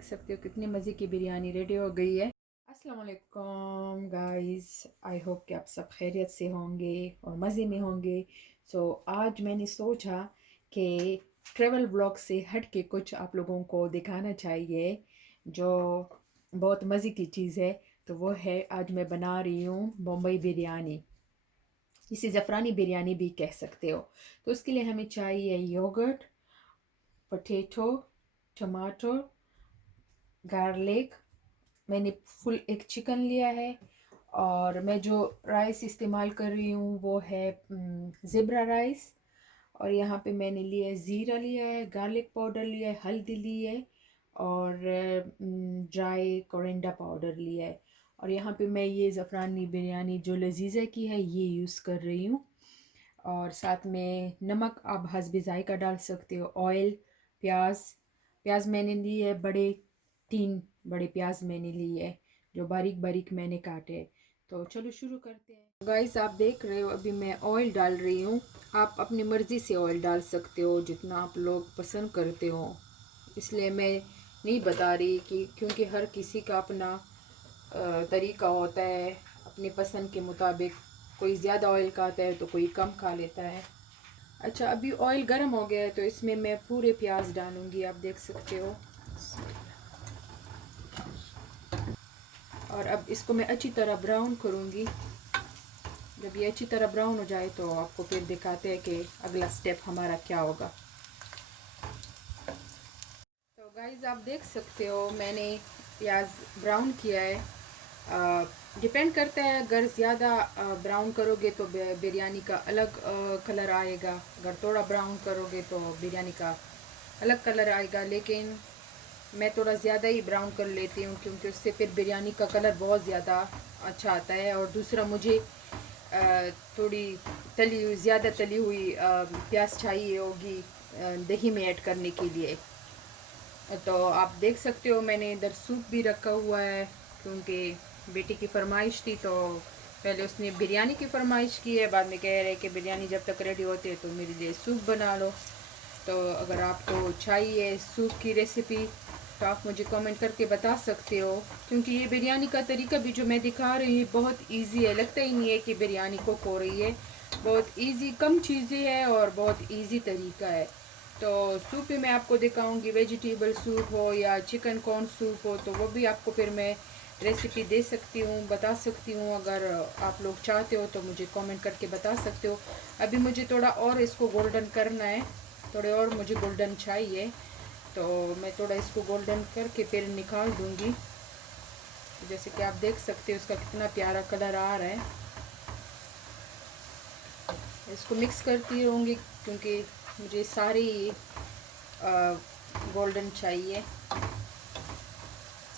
देख सकते हो कितनी मज़े की बिरयानी रेडी हो गई है। अस्सलाम वालेकुम गाइस, आई होप कि आप सब खैरियत से होंगे और मज़े में होंगे। आज मैंने सोचा कि ट्रैवल व्लॉग से हट के कुछ आप लोगों को दिखाना चाहिए जो बहुत मज़े की चीज़ है। तो वो है, आज मैं बना रही हूँ बम्बई बिरयानी। इसे ज़फ़रानी बिरयानी भी कह सकते हो। तो उसके लिए हमें चाहिए योगर्ट, पोटैटो, टमाटो, गार्लिक। मैंने फुल एक चिकन लिया है और मैं जो राइस इस्तेमाल कर रही हूँ वो है ज़ेब्रा राइस। और यहाँ पे मैंने लिया है, ज़ीरा लिया है, गार्लिक पाउडर लिया है, हल्दी ली है और ड्राई कोरिएंडर पाउडर लिया है। और यहाँ पे मैं ये ज़फ़रानी बिरयानी जो लजीज़ा की है ये यूज़ कर रही हूँ। और साथ में नमक आप हस्बे ज़ायक़ा डाल सकते हो। ऑयल, प्याज। प्याज मैंने लिए है बड़े, 3 बड़े प्याज मैंने लिए है जो बारीक बारीक मैंने काटे हैं। तो चलो शुरू करते हैं। गाइस आप देख रहे हो अभी मैं ऑयल डाल रही हूँ। आप अपनी मर्ज़ी से ऑयल डाल सकते हो जितना आप लोग पसंद करते हो, इसलिए मैं नहीं बता रही कि, क्योंकि हर किसी का अपना तरीका होता है अपनी पसंद के मुताबिक। कोई ज़्यादा ऑयल खाता है तो कोई कम खा लेता है। अच्छा, अभी ऑयल गर्म हो गया है तो इसमें मैं पूरे प्याज डालूँगी, आप देख सकते हो। और अब इसको मैं अच्छी तरह ब्राउन करूँगी। जब ये अच्छी तरह ब्राउन हो जाए तो आपको फिर दिखाते हैं कि अगला स्टेप हमारा क्या होगा। तो गाइस आप देख सकते हो मैंने प्याज ब्राउन किया है। डिपेंड करता है, अगर ज़्यादा ब्राउन करोगे तो बिरयानी का अलग कलर आएगा, अगर थोड़ा ब्राउन करोगे तो बिरयानी का अलग कलर आएगा। लेकिन मैं थोड़ा ज़्यादा ही ब्राउन कर लेती हूँ क्योंकि उससे फिर बिरयानी का कलर बहुत ज़्यादा अच्छा आता है। और दूसरा मुझे थोड़ी ज़्यादा तली हुई प्याज चाहिए होगी दही में ऐड करने के लिए। तो आप देख सकते हो मैंने इधर सूप भी रखा हुआ है क्योंकि बेटी की फरमाइश थी। तो पहले उसने बिरयानी की फरमाइश की है, बाद में कह रहे कि बिरयानी जब तक रेडी होती है तो मेरे लिए सूप बना लो। तो अगर आपको चाहिए सूप की रेसिपी तो आप मुझे कमेंट करके बता सकते हो, क्योंकि ये बिरयानी का तरीका भी जो मैं दिखा रही हूँ बहुत इजी है। लगता ही नहीं है कि बिरयानी कुक हो रही है, बहुत इजी, कम चीज़ें हैं और बहुत इजी तरीका है। तो सूप भी मैं आपको दिखाऊंगी, वेजिटेबल सूप हो या चिकन कॉर्न सूप हो तो वो भी आपको फिर मैं रेसिपी दे सकती हूँ, बता सकती हूँ। अगर आप लोग चाहते हो तो मुझे कमेंट करके बता सकते हो। अभी मुझे थोड़ा और इसको गोल्डन करना है, थोड़े और मुझे गोल्डन चाहिए, तो मैं थोड़ा इसको गोल्डन करके फिर निकाल दूँगी। जैसे कि आप देख सकते हो इसका कितना प्यारा कलर आ रहा है। इसको मिक्स करती रहूँगी क्योंकि मुझे सारी गोल्डन चाहिए,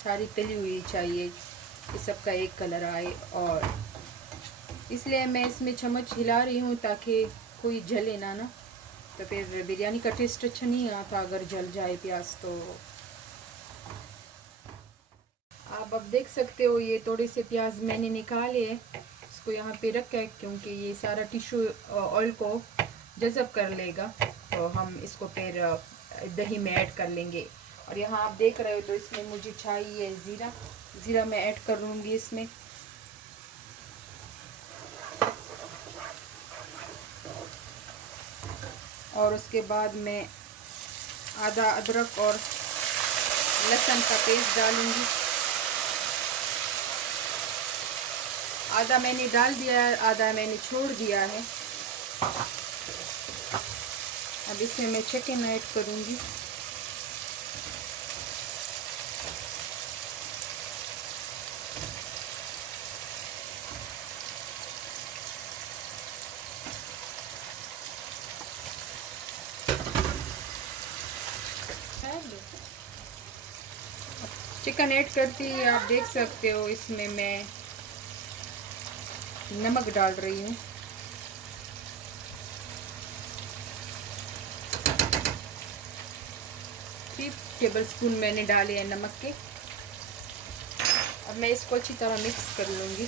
सारी तली हुई चाहिए, ये सबका एक कलर आए। और इसलिए मैं इसमें चम्मच हिला रही हूँ ताकि कोई जले ना तो फिर बिरयानी का टेस्ट अच्छा नहीं आता अगर जल जाए प्याज। तो आप अब देख सकते हो ये थोड़े से प्याज मैंने निकाले हैं, इसको यहाँ पे रखा है क्योंकि ये सारा टिश्यू ऑयल को जज़ब कर लेगा। तो हम इसको फिर दही में ऐड कर लेंगे। और यहाँ आप देख रहे हो तो इसमें मुझे चाहिए ज़ीरा, ज़ीरा मैं ऐड कर लूँगी इसमें। और उसके बाद मैं आधा अदरक और लहसुन का पेस्ट डालूँगी। आधा मैंने डाल दिया है, आधा मैंने छोड़ दिया है। अब इसमें मैं चिकन ऐड करूँगी। चिकन ऐड करती है, आप देख सकते हो इसमें मैं नमक डाल रही हूँ। टेबल स्पून मैंने डाले हैं नमक के। अब मैं इसको अच्छी तरह मिक्स कर लूँगी।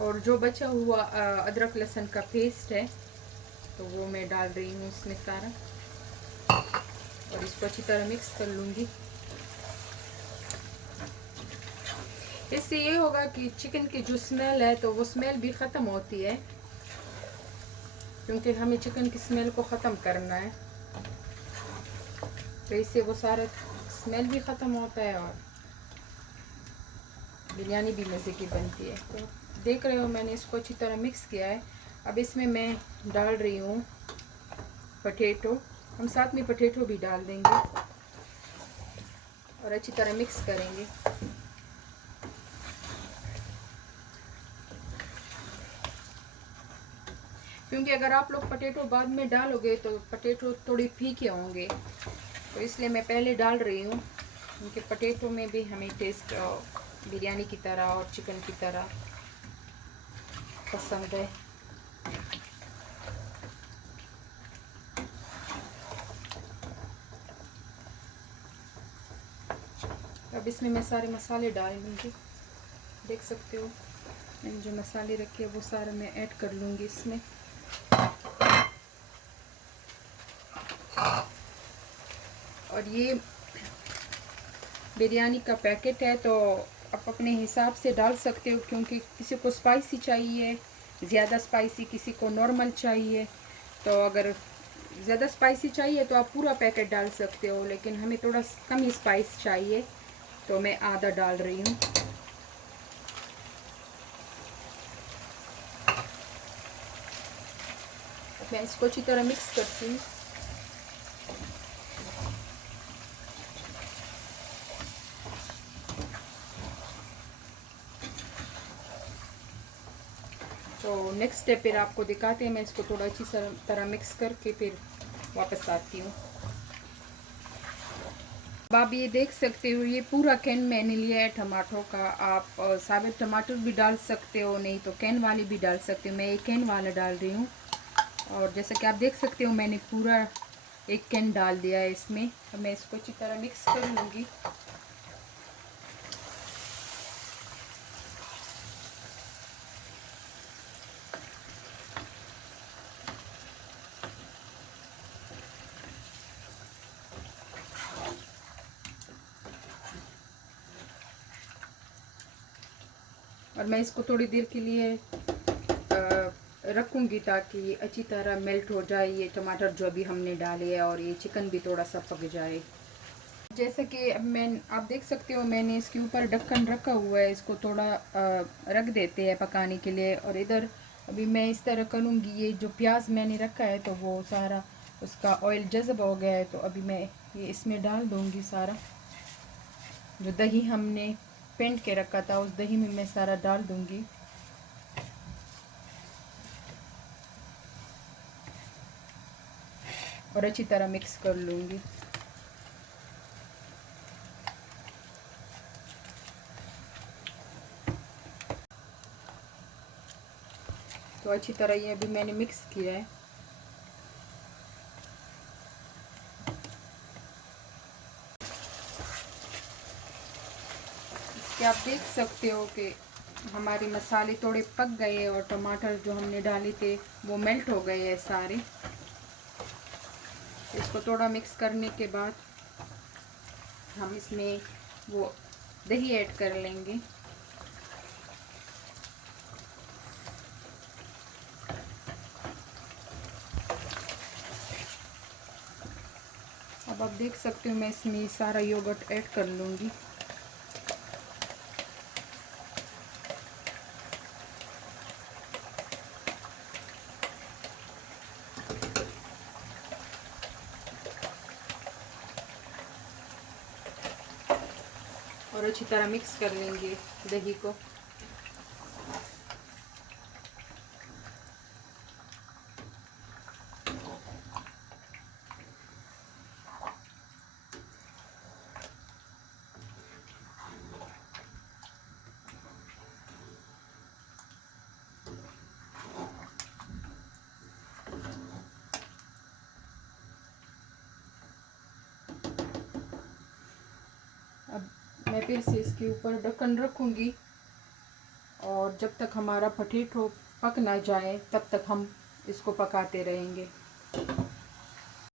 और जो बचा हुआ अदरक लहसुन का पेस्ट है तो वो मैं डाल रही हूँ इसमें सारा, और इसको अच्छी तरह मिक्स कर लूँगी। इससे ये होगा कि चिकन की जो स्मेल है तो वो स्मेल भी ख़त्म होती है, क्योंकि हमें चिकन की स्मेल को ख़त्म करना है। तो इससे वो सारा स्मेल भी ख़त्म होता है और बिरयानी भी मज़े की बनती है। तो देख रहे हो मैंने इसको अच्छी तरह मिक्स किया है। अब इसमें मैं डाल रही हूँ पटेटो, हम साथ में पटेटो भी डाल देंगे और अच्छी तरह मिक्स करेंगे। क्योंकि अगर आप लोग पटेटो बाद में डालोगे तो पटेटो थोड़ी फीके होंगे, तो इसलिए मैं पहले डाल रही हूँ, क्योंकि पटेटो में भी हमें टेस्ट बिरयानी की तरह और चिकन की तरह पसंद है। अब इसमें मैं सारे मसाले डाल लूँगी। देख सकते हो मैंने जो मसाले रखे हैं वो सारे मैं ऐड कर लूँगी इसमें। और ये बिरयानी का पैकेट है तो आप अपने हिसाब से डाल सकते हो, क्योंकि किसी को स्पाइसी चाहिए ज़्यादा स्पाइसी, किसी को नॉर्मल चाहिए। तो अगर ज़्यादा स्पाइसी चाहिए तो आप पूरा पैकेट डाल सकते हो, लेकिन हमें थोड़ा कम ही स्पाइस चाहिए तो मैं आधा डाल रही हूँ। मैं इसको अच्छी तरह मिक्स करती हूँ। तो नेक्स्ट स्टेप फिर आपको दिखाते हैं, मैं इसको थोड़ा अच्छी तरह मिक्स करके फिर वापस आती हूँ। अब आप ये देख सकते हो ये पूरा कैन मैंने लिया है टमाटो का। आप साबित टमाटर भी डाल सकते हो, नहीं तो कैन वाले भी डाल सकते हो। मैं एक कैन वाला डाल रही हूँ और जैसा कि आप देख सकते हो मैंने पूरा एक कैन डाल दिया है इसमें। अब मैं इसको अच्छी तरह मिक्स कर लूँगी। और मैं इसको थोड़ी देर के लिए रखूँगी ताकि अच्छी तरह मेल्ट हो जाए ये टमाटर जो अभी हमने डाले है, और ये चिकन भी थोड़ा सा पक जाए। जैसे कि अब आप देख सकते हो मैंने इसके ऊपर ढक्कन रखा हुआ है, इसको थोड़ा रख देते हैं पकाने के लिए। और इधर अभी मैं इस तरह करूँगी, ये जो प्याज मैंने रखा है तो वो सारा उसका ऑयल जज़ब हो गया है, तो अभी मैं ये इसमें डाल दूँगी सारा। जो दही हमने फेंट के रखा था उस दही में मैं सारा डाल दूँगी और अच्छी तरह मिक्स कर लूँगी। तो अच्छी तरह ये अभी मैंने मिक्स किया है। इसके आप देख सकते हो कि हमारे मसाले थोड़े पक गए और टमाटर जो हमने डाले थे वो मेल्ट हो गए हैं सारे। इसको थोड़ा मिक्स करने के बाद हम इसमें वो दही ऐड कर लेंगे। अब आप देख सकते हो मैं इसमें सारा योगर्ट ऐड कर लूँगी। और अच्छी तरह मिक्स कर लेंगे दही को। अब मैं फिर से इसके ऊपर ढक्कन रखूँगी और और जब तक हमारा पोटैटो पक ना जाए तब तक हम इसको पकाते रहेंगे।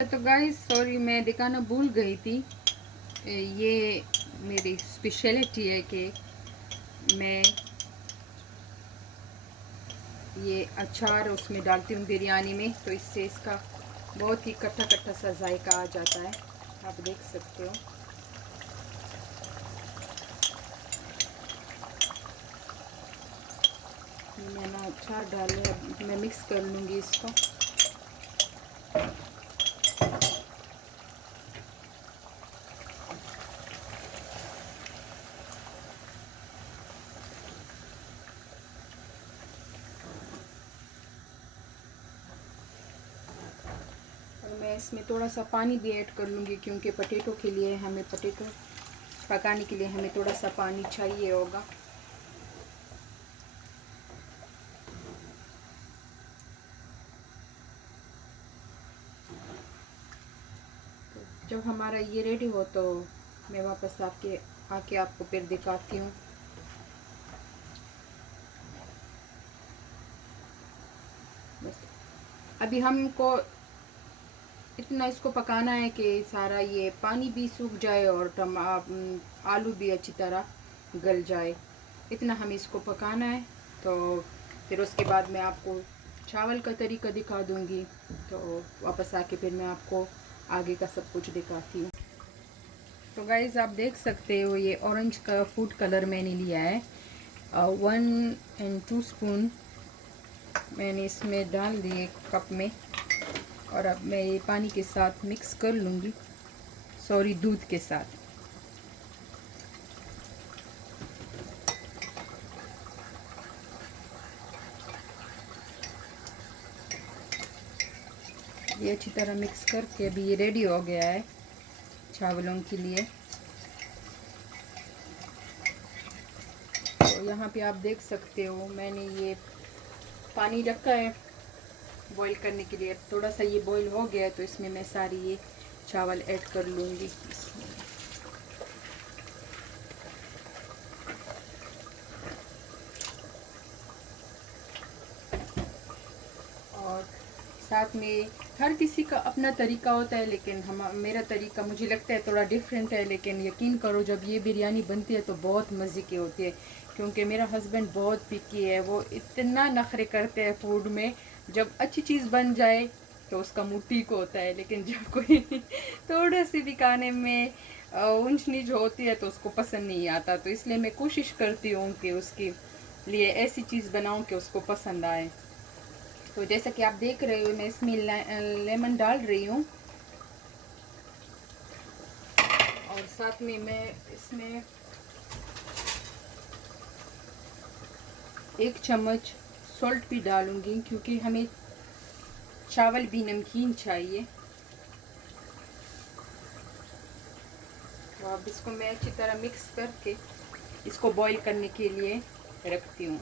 तो गाइस सॉरी, मैं दिखाना भूल गई थी। ये मेरी स्पेशलिटी है कि मैं ये अचार उसमें डालती हूँ बिरयानी में, तो इससे इसका बहुत ही खट्टा खट्टा सा जायका आ जाता है। आप देख सकते हो। मैंने अचार डाले, अब मैं मिक्स कर लूँगी इसको। मैं इसमें थोड़ा सा पानी भी ऐड कर लूँगी, क्योंकि पोटैटो के लिए हमें, पोटैटो पकाने के लिए हमें थोड़ा सा पानी चाहिए होगा। तो जब हमारा ये रेडी हो तो मैं वापस आके आपको फिर दिखाती हूँ। बस अभी हमको इतना इसको पकाना है कि सारा ये पानी भी सूख जाए और आलू भी अच्छी तरह गल जाए। इतना हमें इसको पकाना है। तो फिर उसके बाद मैं आपको चावल का तरीका दिखा दूंगी। तो वापस आके फिर मैं आपको आगे का सब कुछ दिखाती हूँ। तो गाइज़ आप देख सकते हो, ये ऑरेंज का फूड कलर मैंने लिया है। 1 और 2 स्पून मैंने इसमें डाल दिए कप में। और अब मैं ये पानी के साथ मिक्स कर लूँगी, सॉरी दूध के साथ। ये अच्छी तरह मिक्स करके अभी ये रेडी हो गया है चावलों के लिए। तो यहाँ पे आप देख सकते हो, मैंने ये पानी रखा है बॉईल करने के लिए। थोड़ा सा ये बॉईल हो गया है तो इसमें मैं सारी ये चावल ऐड कर लूँगी। और साथ में हर किसी का अपना तरीका होता है, लेकिन मेरा तरीका मुझे लगता है थोड़ा डिफरेंट है। लेकिन यकीन करो, जब ये बिरयानी बनती है तो बहुत मज़े की होती है। क्योंकि मेरा हस्बैंड बहुत पिकी है, वो इतना नखरे करते हैं फूड में। जब अच्छी चीज़ बन जाए तो उसका मुँह ठीक होता है, लेकिन जब कोई थोड़ा सी भी खाने में ऊंच नीच होती है तो उसको पसंद नहीं आता। तो इसलिए मैं कोशिश करती हूँ कि उसके लिए ऐसी चीज़ बनाऊँ कि उसको पसंद आए। तो जैसा कि आप देख रहे हो, मैं इसमें लेमन डाल रही हूँ। और साथ में मैं इसमें 1 चम्मच सॉल्ट भी डालूंगी, क्योंकि हमें चावल भी नमकीन चाहिए। तो अब इसको मैं अच्छी तरह मिक्स करके इसको बॉईल करने के लिए रखती हूँ।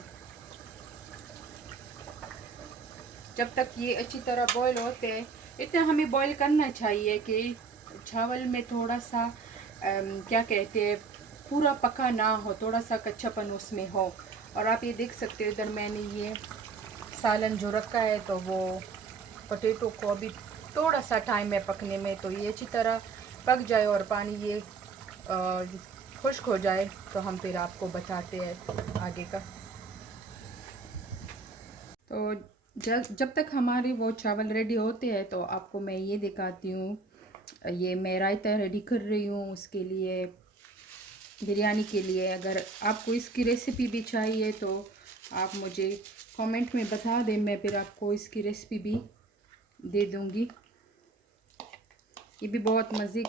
जब तक ये अच्छी तरह बॉईल होते हैं, इतना हमें बॉईल करना चाहिए कि चावल में थोड़ा सा क्या कहते हैं, पूरा पका ना हो, थोड़ा सा कच्चापन उसमें हो। और आप ये देख सकते हो, इधर मैंने ये सालन जो रखा है, तो वो पोटैटो को अभी थोड़ा सा टाइम है पकने में। तो ये अच्छी तरह पक जाए और पानी ये खुश्क हो जाए तो हम फिर आपको बताते हैं आगे का। तो जब तक हमारे वो चावल रेडी होते हैं तो आपको मैं ये दिखाती हूँ। ये मैं रायता रेडी कर रही हूँ उसके लिए, बिरयानी के लिए। अगर आपको इसकी रेसिपी भी चाहिए तो आप मुझे कमेंट में बता दें, मैं फिर आपको इसकी रेसिपी भी दे दूँगी। ये भी बहुत मज़े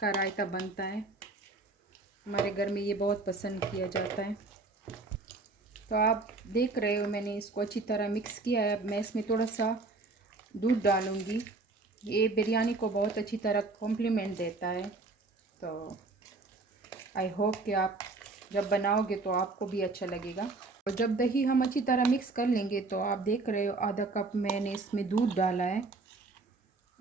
का रायता बनता है, हमारे घर में ये बहुत पसंद किया जाता है। तो आप देख रहे हो, मैंने इसको अच्छी तरह मिक्स किया है। अब मैं इसमें थोड़ा सा दूध डालूँगी। ये बिरयानी को बहुत अच्छी तरह कॉम्प्लीमेंट देता है। तो आई होप कि आप जब बनाओगे तो आपको भी अच्छा लगेगा। और जब दही हम अच्छी तरह मिक्स कर लेंगे तो आप देख रहे हो, आधा कप मैंने इसमें दूध डाला है।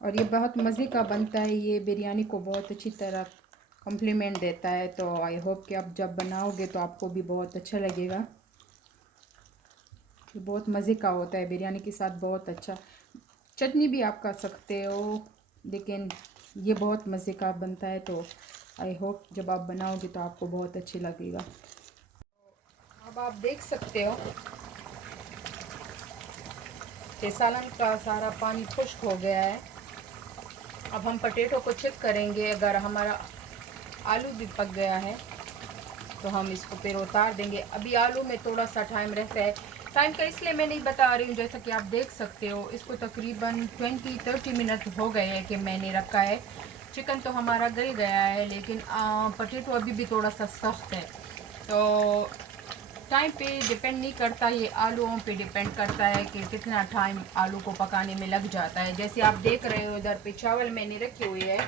और ये बहुत मज़े का बनता है, ये बिरयानी को बहुत अच्छी तरह कॉम्प्लीमेंट देता है। तो आई होप कि आप जब बनाओगे तो आपको भी बहुत अच्छा लगेगा। ये बहुत मज़े का होता है, बिरयानी के साथ बहुत अच्छा। चटनी भी आप कर सकते हो, लेकिन ये बहुत मज़े का बनता है। तो आई होप जब आप बनाओगे तो आपको बहुत अच्छी लगेगा। अब आप देख सकते हो कि सालन का सारा पानी खुश्क हो गया है। अब हम पटेटो को चेक करेंगे, अगर हमारा आलू भी पक गया है तो हम इसको फिर उतार देंगे। अभी आलू में थोड़ा सा टाइम रहता है। टाइम का इसलिए मैं नहीं बता रही हूँ, जैसा कि आप देख सकते हो इसको तकरीबन 20-30 मिनट हो गए हैं कि मैंने रखा है। चिकन तो हमारा गल गया है, लेकिन पटेटो अभी भी थोड़ा सा सख्त है। तो टाइम पे डिपेंड नहीं करता, ये आलूओं पे डिपेंड करता है कि कितना टाइम आलू को पकाने में लग जाता है। जैसे आप देख रहे हो इधर पे चावल मैंने रखे हुए है,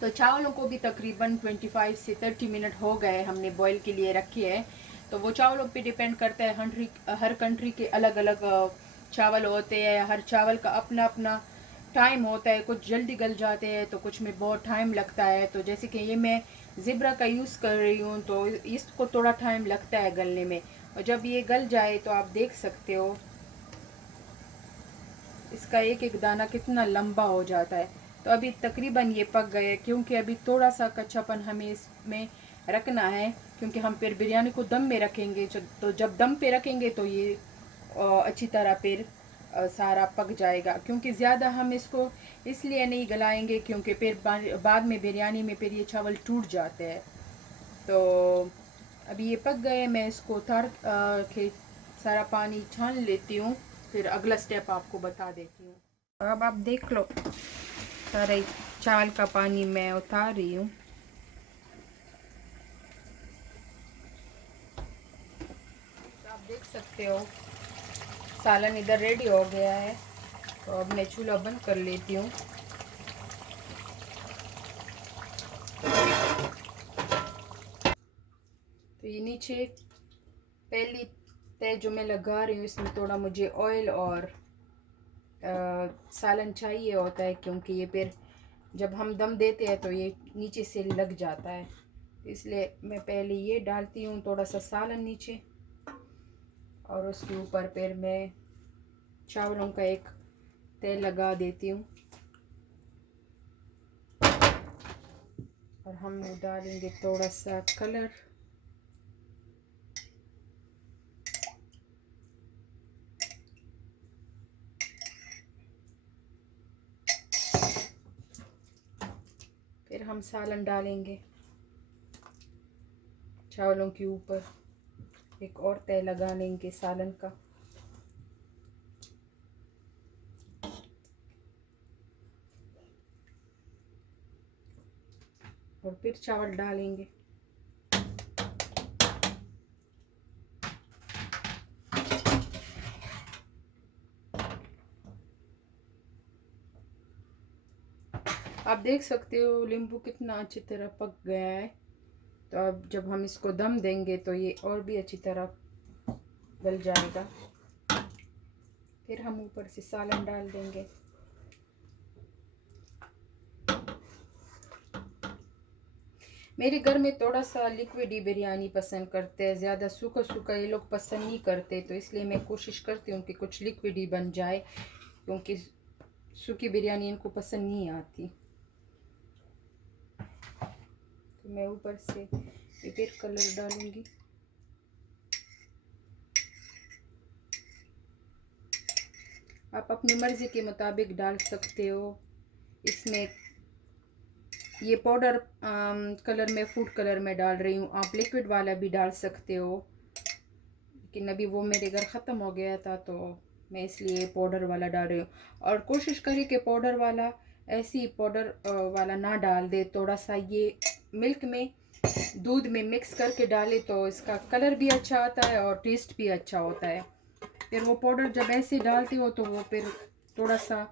तो चावलों को भी तकरीबन 25 से 30 मिनट हो गए हमने बॉईल के लिए रखी है। तो वो चावलों पे डिपेंड करता है, हर कंट्री के अलग अलग चावल होते हैं, हर चावल का अपना अपना टाइम होता है। कुछ जल्दी गल जाते हैं तो कुछ में बहुत टाइम लगता है। तो जैसे कि ये मैं ज़िब्रा का यूज़ कर रही हूँ, तो इसको थोड़ा टाइम लगता है गलने में। और जब ये गल जाए तो आप देख सकते हो इसका एक एक दाना कितना लंबा हो जाता है। तो अभी तकरीबन ये पक गए, क्योंकि अभी थोड़ा सा कच्चापन हमें इसमें रखना है, क्योंकि हम फिर बिरयानी को दम में रखेंगे। तो जब दम पे रखेंगे तो ये अच्छी तरह फिर सारा पक जाएगा। क्योंकि ज़्यादा हम इसको इसलिए नहीं गलाएंगे क्योंकि फिर बाद में बिरयानी में फिर ये चावल टूट जाते हैं। तो अभी ये पक गए, मैं इसको उतार के सारा पानी छान लेती हूँ, फिर अगला स्टेप आपको बता देती हूँ। अब आप देख लो, सारे चावल का पानी मैं उतार रही हूँ। तो आप देख सकते हो सालन इधर रेडी हो गया है। तो अब मैं चूल्हा बंद कर लेती हूँ। तो ये नीचे पहली तय जो मैं लगा रही हूँ, इसमें थोड़ा मुझे ऑयल और सालन चाहिए होता है, क्योंकि ये फिर जब हम दम देते हैं तो ये नीचे से लग जाता है। इसलिए मैं पहले ये डालती हूँ थोड़ा सा सालन नीचे, और उसके ऊपर फिर मैं चावलों का एक तेल लगा देती हूँ। और हम डालेंगे थोड़ा सा कलर, फिर हम सालन डालेंगे चावलों के ऊपर, एक और तय लगा लेंगे सालन का। और फिर चावल डालेंगे। आप देख सकते हो नींबू कितना अच्छी तरह पक गया है। तो अब जब हम इसको दम देंगे तो ये और भी अच्छी तरह गल जाएगा। फिर हम ऊपर से सालन डाल देंगे। मेरे घर में थोड़ा सा लिक्विड ही बिरयानी पसंद करते हैं, ज़्यादा सूखा सूखा ये लोग पसंद नहीं करते। तो इसलिए मैं कोशिश करती हूँ कि कुछ लिक्विड ही बन जाए, क्योंकि सूखी बिरयानी इनको पसंद नहीं आती। तो मैं ऊपर से फिर कलर डालूंगी। आप अपनी मर्ज़ी के मुताबिक डाल सकते हो। इसमें ये पाउडर कलर में फूड कलर में डाल रही हूँ, आप लिक्विड वाला भी डाल सकते हो, लेकिन अभी वो मेरे घर ख़त्म हो गया था तो मैं इसलिए पाउडर वाला डाल रही हूँ। और कोशिश करिए कि पाउडर वाला ऐसे ही पाउडर वाला ना डाल दे, थोड़ा सा ये मिल्क में दूध में मिक्स करके डाले तो इसका कलर भी अच्छा आता है और टेस्ट भी अच्छा होता है। फिर वो पाउडर जब ऐसे डालती हो तो वो फिर थोड़ा सा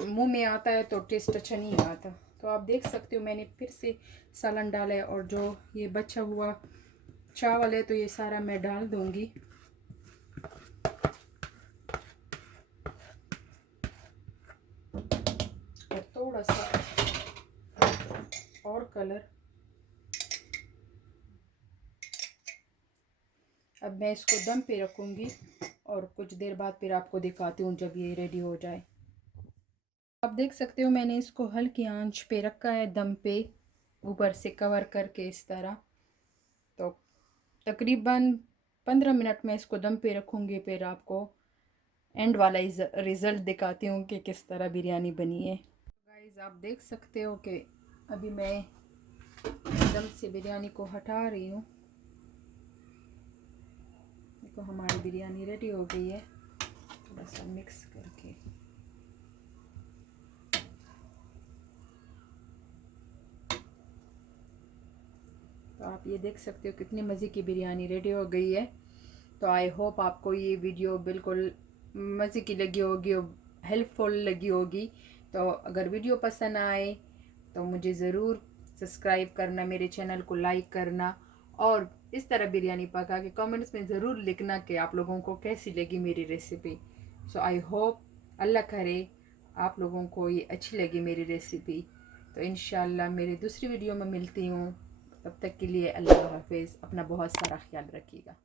मुंह में आता है तो टेस्ट अच्छा नहीं आता। तो आप देख सकते हो मैंने फिर से सालन डाला है, और जो ये बचा हुआ चावल है तो ये सारा मैं डाल दूंगी। और थोड़ा सा और कलर। अब मैं इसको दम पे रखूँगी और कुछ देर बाद फिर आपको दिखाती हूँ जब ये रेडी हो जाए। आप देख सकते हो मैंने इसको हल्की आंच पे रखा है दम पे, ऊपर से कवर करके इस तरह। तो तकरीबन 15 मिनट में इसको दम पे रखूँगी, फिर आपको एंड वाला रिज़ल्ट दिखाती हूँ कि किस तरह बिरयानी बनी है। गाइस आप देख सकते हो कि अभी मैं दम से बिरयानी को हटा रही हूँ। देखो हमारी बिरयानी रेडी हो गई है। थोड़ा सा मिक्स करके तो आप ये देख सकते हो कितनी मज़े की बिरयानी रेडी हो गई है। तो आई होप आपको ये वीडियो बिल्कुल मज़े की लगी होगी और हेल्पफुल लगी होगी। तो अगर वीडियो पसंद आए तो मुझे ज़रूर सब्सक्राइब करना, मेरे चैनल को लाइक करना और इस तरह बिरयानी पका के कमेंट्स में ज़रूर लिखना कि आप लोगों को कैसी लगी मेरी रेसिपी। सो आई होप अल्लाह करे आप लोगों को ये अच्छी लगी मेरी रेसिपी। तो इंशाल्लाह मेरी दूसरी वीडियो में मिलती हूँ। तब तक के लिए अल्लाह हाफिज़। अपना बहुत सारा ख्याल रखिएगा।